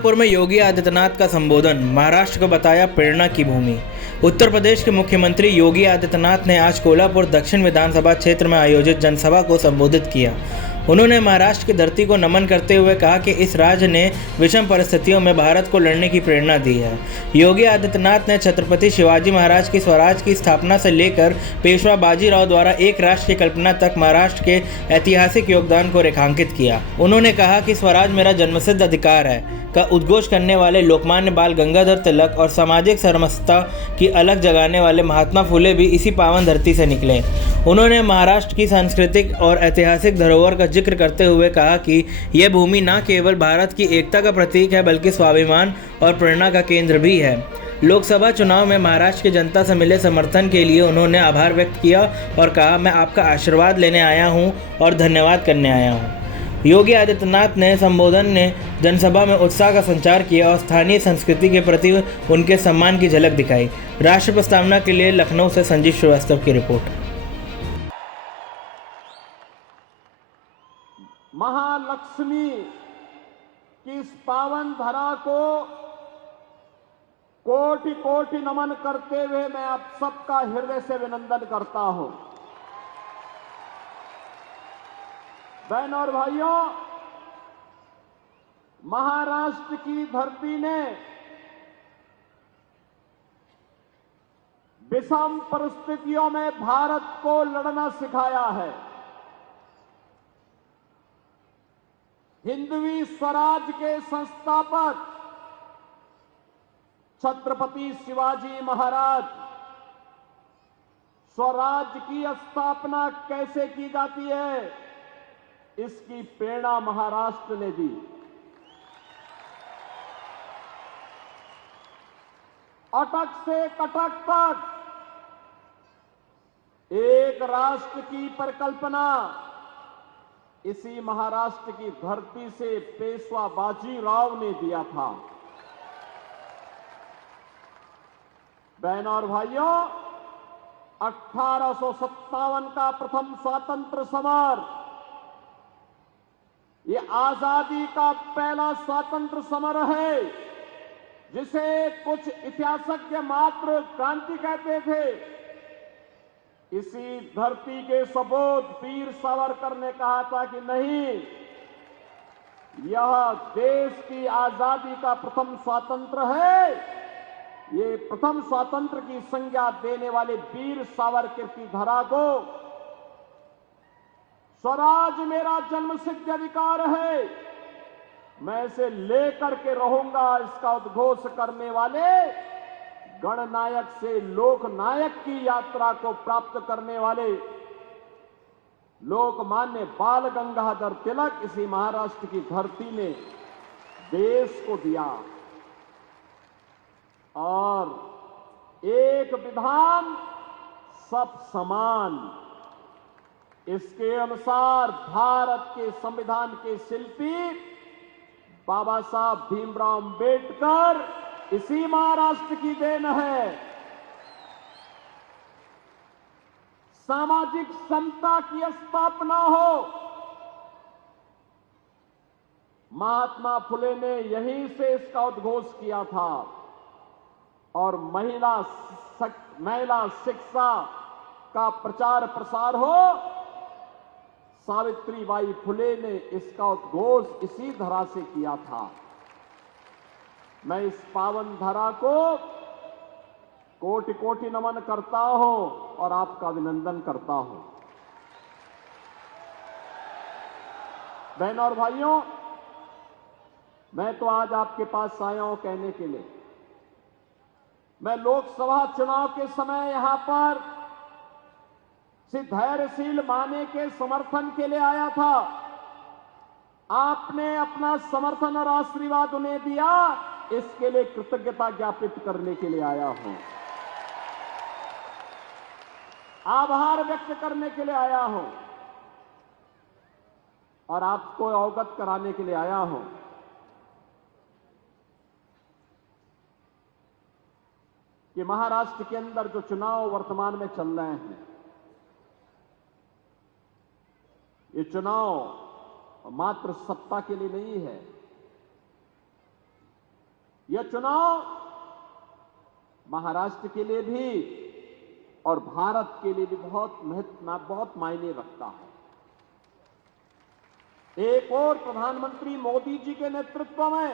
कोल्हापुर में योगी आदित्यनाथ का संबोधन, महाराष्ट्र को बताया प्रेरणा की भूमि। उत्तर प्रदेश के मुख्यमंत्री योगी आदित्यनाथ ने आज कोल्हापुर दक्षिण विधानसभा क्षेत्र में आयोजित जनसभा को संबोधित किया। उन्होंने महाराष्ट्र की धरती को नमन करते हुए कहा कि इस राज्य ने विषम परिस्थितियों में भारत को लड़ने की प्रेरणा दी है। योगी आदित्यनाथ ने छत्रपति शिवाजी महाराज की स्वराज की स्थापना से लेकर पेशवा बाजीराव द्वारा एक राष्ट्र की कल्पना तक महाराष्ट्र के ऐतिहासिक योगदान को रेखांकित किया। उन्होंने कहा कि स्वराज मेरा जन्मसिद्ध अधिकार है का उद्घोष करने वाले लोकमान्य बाल गंगाधर तिलक और सामाजिक समरसता की अलख जगाने वाले महात्मा फुले भी इसी पावन धरती से निकले। उन्होंने महाराष्ट्र की सांस्कृतिक और ऐतिहासिक धरोहर का जिक्र करते हुए कहा कि यह भूमि न केवल भारत की एकता का प्रतीक है बल्कि स्वाभिमान और प्रेरणा का केंद्र भी है। लोकसभा चुनाव में महाराष्ट्र की जनता से मिले समर्थन के लिए उन्होंने आभार व्यक्त किया और कहा, मैं आपका आशीर्वाद लेने आया हूं और धन्यवाद करने आया हूं। योगी आदित्यनाथ ने संबोधन ने जनसभा में उत्साह का संचार किया और स्थानीय संस्कृति के प्रति उनके सम्मान की झलक दिखाई। राष्ट्र प्रस्तावना के लिए लखनऊ से संजीव श्रीवास्तव की रिपोर्ट। महालक्ष्मी की इस पावन धरा को कोटि कोटि नमन करते हुए मैं आप सबका हृदय से अभिनंदन करता हूं। बहनों और भाइयों, महाराष्ट्र की धरती ने विषम परिस्थितियों में भारत को लड़ना सिखाया है। हिंदवी स्वराज के संस्थापक छत्रपति शिवाजी महाराज स्वराज की स्थापना कैसे की जाती है, इसकी प्रेरणा महाराष्ट्र ने दी। अटक से कटक तक एक राष्ट्र की परिकल्पना इसी महाराष्ट्र की धरती से पेशवा बाजीराव ने दिया था। बहनों और भाइयों, 1857 का प्रथम स्वतंत्र समर, ये आजादी का पहला स्वतंत्र समर है, जिसे कुछ इतिहासज्ञ मात्र क्रांति कहते थे। इसी धरती के सपूत वीर सावरकर ने कहा था कि नहीं, यह देश की आजादी का प्रथम स्वातंत्र है। ये प्रथम स्वातंत्र की संज्ञा देने वाले वीर सावरकर की धरा को स्वराज मेरा जन्मसिद्ध अधिकार है, मैं इसे लेकर के रहूंगा, इसका उद्घोष करने वाले गणनायक से लोकनायक की यात्रा को प्राप्त करने वाले लोकमान्य बाल गंगाधर तिलक इसी महाराष्ट्र की धरती ने देश को दिया। और एक विधान सब समान, इसके अनुसार भारत के संविधान के शिल्पी बाबा साहब भीमराव अंबेडकर इसी महाराष्ट्र की देन है। सामाजिक समता की स्थापना हो, महात्मा फुले ने यहीं से इसका उद्घोष किया था। और महिला शिक्षा का प्रचार प्रसार हो, सावित्रीबाई फुले ने इसका उद्घोष इसी धरा से किया था। मैं इस पावन धरा को कोटि कोटि नमन करता हूं और आपका अभिनंदन करता हूं। बहनों और भाइयों, मैं तो आज आपके पास आया हूं कहने के लिए, मैं लोकसभा चुनाव के समय यहां पर धैर्यशील माने के समर्थन के लिए आया था। आपने अपना समर्थन और आशीर्वाद उन्हें दिया, इसके लिए कृतज्ञता ज्ञापित करने के लिए आया हूं, आभार व्यक्त करने के लिए आया हूं और आपको अवगत कराने के लिए आया हूं कि महाराष्ट्र के अंदर जो चुनाव वर्तमान में चल रहे हैं, ये चुनाव मात्र सत्ता के लिए नहीं है, यह चुनाव महाराष्ट्र के लिए भी और भारत के लिए भी बहुत मायने रखता है। एक और प्रधानमंत्री मोदी जी के नेतृत्व में